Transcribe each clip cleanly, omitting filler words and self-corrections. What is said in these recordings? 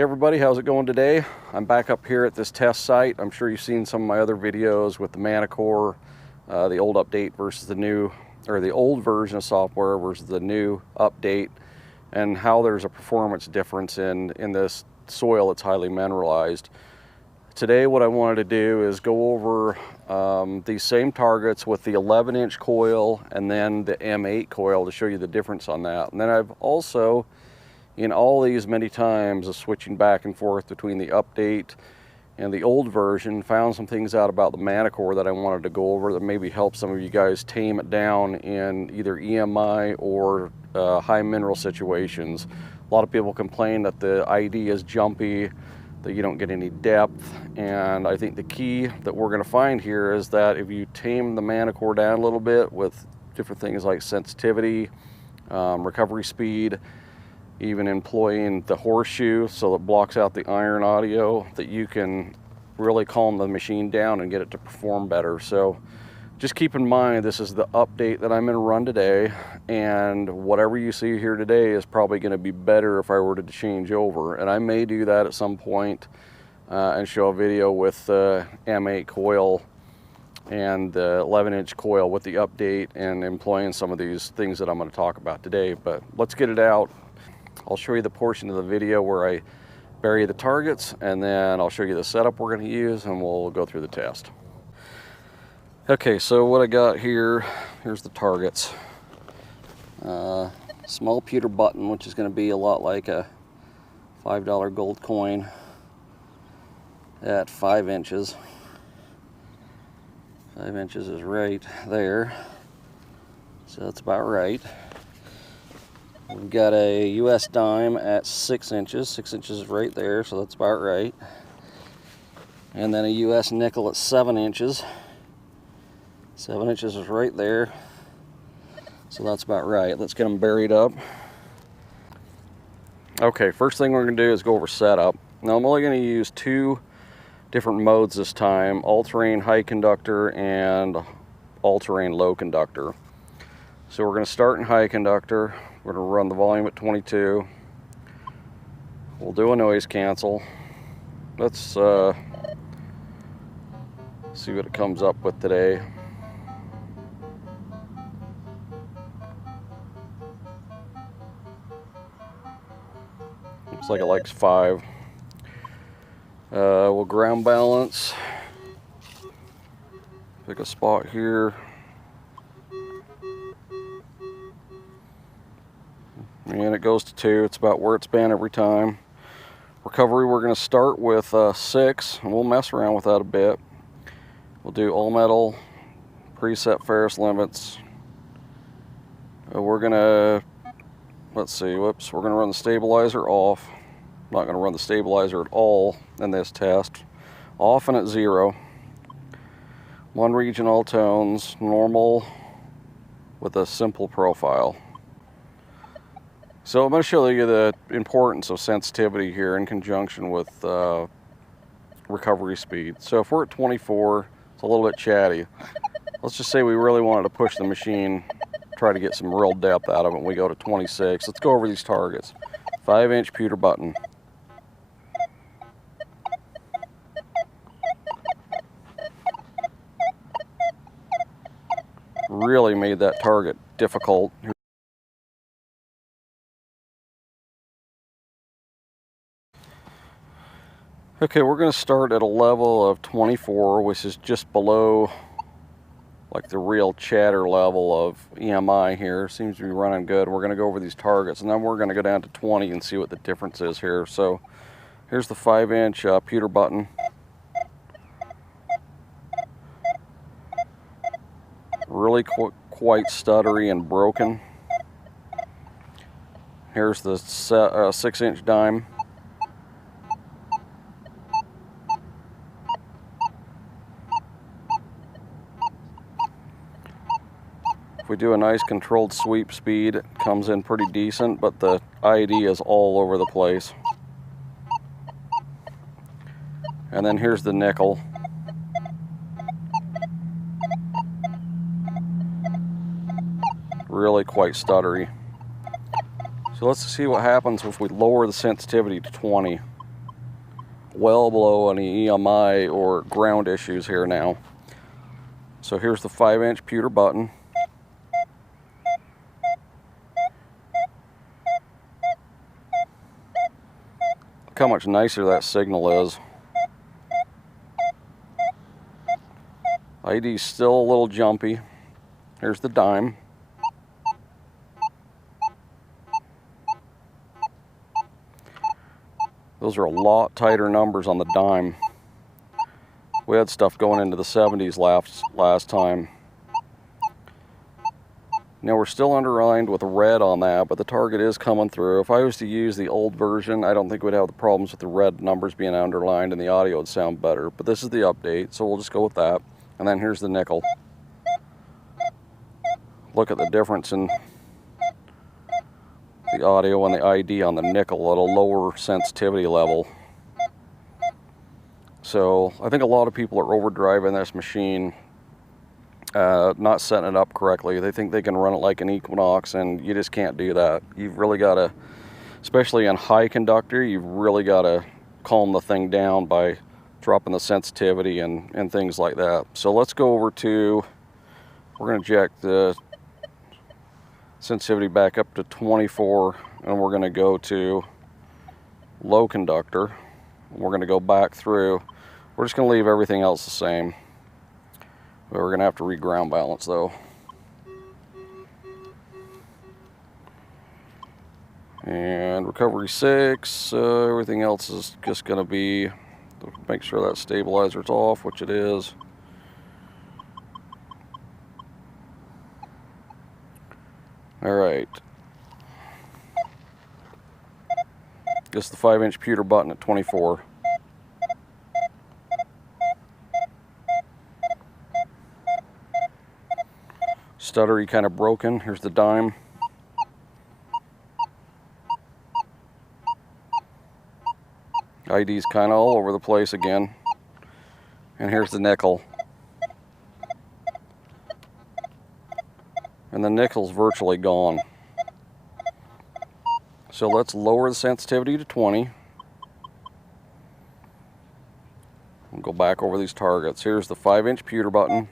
Hey everybody, how's it going today? I'm back up here at this test site. I'm sure you've seen some of my other videos with the Manticore, the old update versus the new, or the old version of software versus the new update, and how there's a performance difference in this soil that's highly mineralized. Today what I wanted to do is go over these same targets with the 11-inch coil and then the M8 coil to show you the difference on that. And then I've also, in all these many times of switching back and forth between the update and the old version, found some things out about the Manticore that I wanted to go over that maybe help some of you guys tame it down in either EMI or high mineral situations. A lot of people complain that the ID is jumpy, that you don't get any depth, and I think the key that we're going to find here is that if you tame the Manticore down a little bit with different things like sensitivity, recovery speed, even employing the horseshoe so it blocks out the iron audio, that you can really calm the machine down and get it to perform better. So just keep in mind, this is the update that I'm going to run today, and whatever you see here today is probably going to be better if I were to change over. And I may do that at some point and show a video with the M8 coil and the 11-inch coil with the update and employing some of these things that I'm going to talk about today. But let's get it out. I'll show you the portion of the video where I bury the targets, and then I'll show you the setup we're going to use, and we'll go through the test. Okay, so what I got here, here's the targets. Small pewter button, which is going to be a lot like a $5 gold coin at 5 inches. 5 inches is right there, so that's about right. We've got a US dime at 6 inches. 6 inches is right there, so that's about right. And then a US nickel at 7 inches. 7 inches is right there, so that's about right. Let's get them buried up. Okay, first thing we're going to do is go over setup. Now I'm only going to use 2 different modes this time: all-terrain high conductor and all-terrain low conductor. So we're going to start in high conductor. We're going to run the volume at 22. We'll do a noise cancel. Let's see what it comes up with today. Looks like it likes 5. We'll ground balance. Pick a spot here. And it goes to 2. It's about where it's been every time. Recovery, we're going to start with 6, and we'll mess around with that a bit. We'll do all metal, preset ferrous limits. We're going to, let's see, whoops, we're going to run the stabilizer off. I'm not going to run the stabilizer at all in this test. Off and at 0. 1 region, all tones, normal with a simple profile. So I'm going to show you the importance of sensitivity here in conjunction with recovery speed. So if we're at 24, it's a little bit chatty. Let's just say we really wanted to push the machine, try to get some real depth out of it, and we go to 26. Let's go over these targets. 5-inch pewter button. Really made that target difficult. Okay, we're going to start at a level of 24, which is just below like the real chatter level of EMI here. Seems to be running good. We're going to go over these targets, and then we're going to go down to 20 and see what the difference is here. So here's the 5-inch pewter button. Really quite stuttery and broken. Here's the 6-inch dime. If we do a nice controlled sweep speed, it comes in pretty decent, but the ID is all over the place. And then here's the nickel. Really quite stuttery. So let's see what happens if we lower the sensitivity to 20. well below any EMI or ground issues here now. So here's the 5-inch pewter button. Look how much nicer that signal is. ID's still a little jumpy. Here's the dime. Those are a lot tighter numbers on the dime. We had stuff going into the 70s last time. Now we're still underlined with red on that, but the target is coming through. If I was to use the old version, I don't think we'd have the problems with the red numbers being underlined and the audio would sound better. But this is the update, so we'll just go with that. And then here's the nickel. Look at the difference in the audio and the ID on the nickel at a lower sensitivity level. So I think a lot of people are overdriving this machine, not setting it up correctly. They think they can run it like an Equinox, and you just can't do that. You've really got to, especially on high conductor, you've really got to calm the thing down by dropping the sensitivity and things like that. So let's go over to, we're going to jack the sensitivity back up to 24, and we're going to go to low conductor. We're going to go back through. We're just going to leave everything else the same. We're going to have to re-ground balance though. And recovery 6, everything else is just going to be, make sure that stabilizer's off, which it is. All right. Just the 5-inch pewter button at 24. Stuttery kind of broken. Here's the dime. ID's kind of all over the place again. And here's the nickel. And the nickel's virtually gone. So let's lower the sensitivity to 20. We'll go back over these targets. Here's the 5-inch pewter button.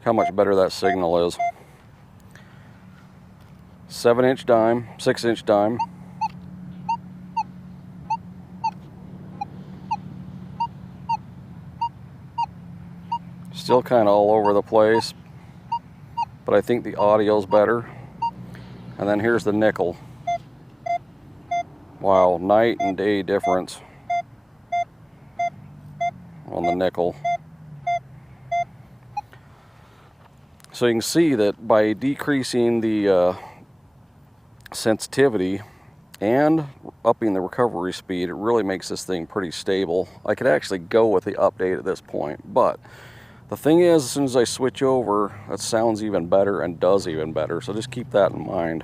How much better that signal is. 7-inch dime, 6-inch dime. Still kind of all over the place, but I think the audio's better. And then here's the nickel. Wow, night and day difference on the nickel. So you can see that by decreasing the sensitivity and upping the recovery speed, it really makes this thing pretty stable. I could actually go with the update at this point, but the thing is, as soon as I switch over, it sounds even better and does even better, so just keep that in mind.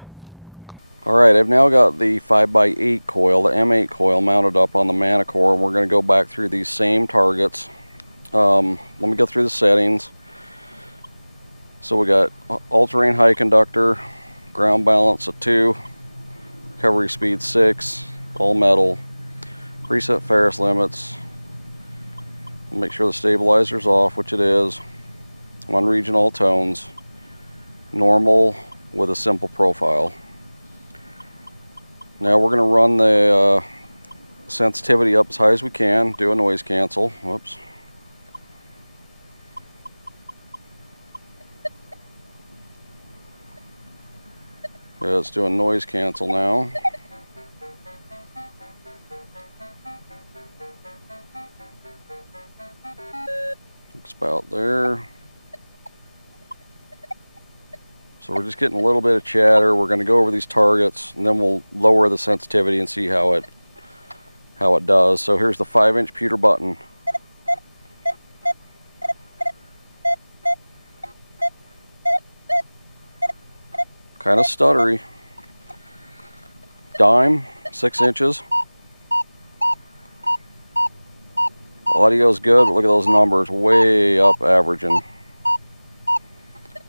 Alright, I've now got the 5x8 coil, the M8 coil, mounted up on the Manticore, and we're going to go back through these same targets. Let me go through the settings. So we got all-terrain high conductor, ground balance at 2, recovery speed 6, all metal, preset Ferris limits. Make sure the stabilizer's off, which it is. One region, all tones. Normal with a simple profile. Now we're going to run the sensitivity up as high as we can. Do a noise cancel. Whoops. Yeah, it's doing noise cancel now. About there. So we're just getting a little bit of chatter. We're going to go over these targets, and then we'll lower the sensitivity and see how it does. So here's the 5-inch pewter button. Kind of stuttery. Dime, 6 inches. Audio's good, but look at those numbers, way up averaging.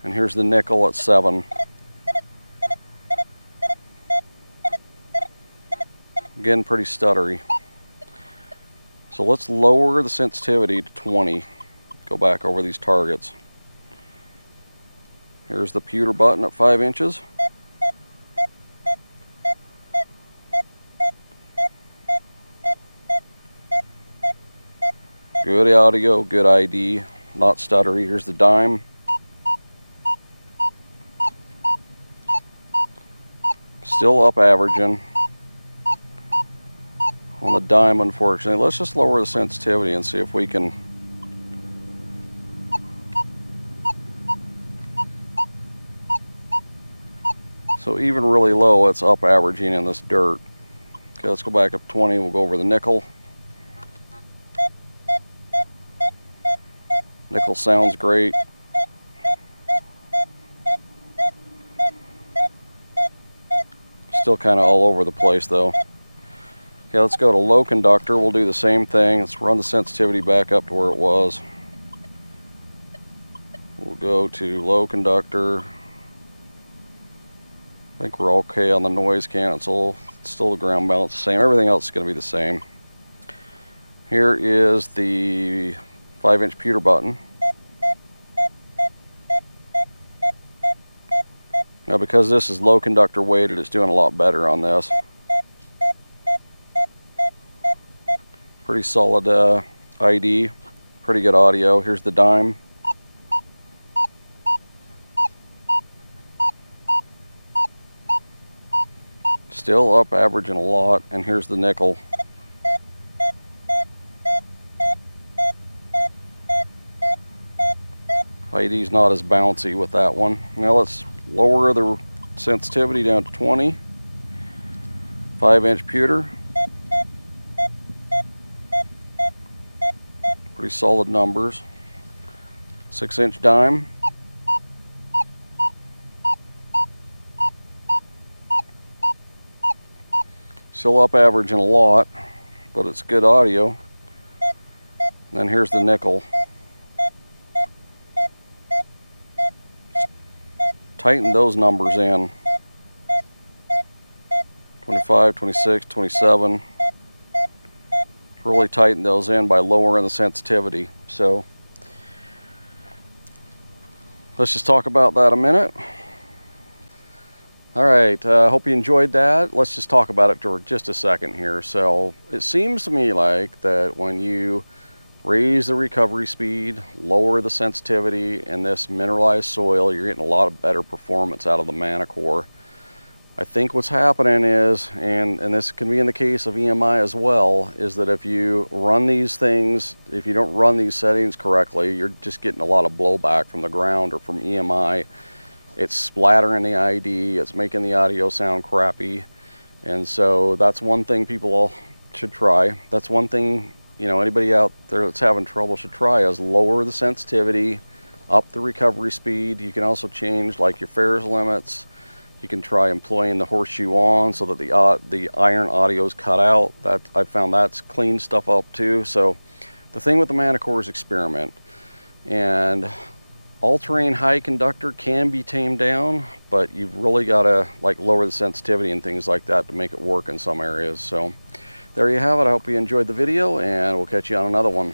And here's the nickel at 7. Again, pretty stuttery. So let's lower the sensitivity to 20. Go back over these targets. Here's the pewter button at 5 inches. Good audio, good ID, not stuttery. Here's the dime. Still up averaging on the dime, unfortunately. Let's just lower the sensitivity and see if we can. So even really low, it's up averaging in this dirt. Okay, let's go back up 20. We'll go over the nickel. Nickel sounds great. Still kind of all over the place though. Okay, let's go to low conductor. We'll do the same thing. Let's run the sensitivity back up to where it was. We'll go to low conductor. I think we're okay on the noise cancel. Still the ground balance the same. Everything else is going to be the same. Here is the 5-inch pewter button. Now because this is low conductor weighted, it's doing a lot better on this. Pretty solid ID, pretty good audio. Here's the dime. Still up averaging a lot, and here's the nickel. ID's not as bouncy with that one. Now let's lower the sensitivity down to 20. 5-inch pewter. Pretty solid numbers. 6-inch dime. Still up averaging a lot, but it's good audio. And then here's the nickel. Tighten those numbers in. 25, 26, 27. Really tighten those in by lowering the sensitivity. So let's just talk about that a minute. All right, hope you enjoyed that. Let's just talk about it for just a second here. So it seems to me like that when you raise the recovery speed, lower the sensitivity in this mineralized soil, you're getting a lot of better performance out of the Manticore. I think what's happening is, and this can be in the case of EMI as well, is that if you run these things, if you don't run these settings correctly, you're just getting a lot of blowback from the ground or from EMI. It's splattering the ID, it's making the audio sound crappy. And so that's one thing people all should try. That's one thing, you know, anybody out there that's having trouble should try, is lower the sensitivity, up the recovery speed. You can also change like your Ferris limits. You can try employing the horseshoe on so that the iron audio is cut out. That I found that's cleaned stuff up too. So the thing with the Manticore is experiment. And all-terrain high conductor can be tamed down, but you've really got to like lower the sensitivity and things like that to make it work in some areas. So there you have it. I hope you enjoyed the video, and we'll catch you on another one.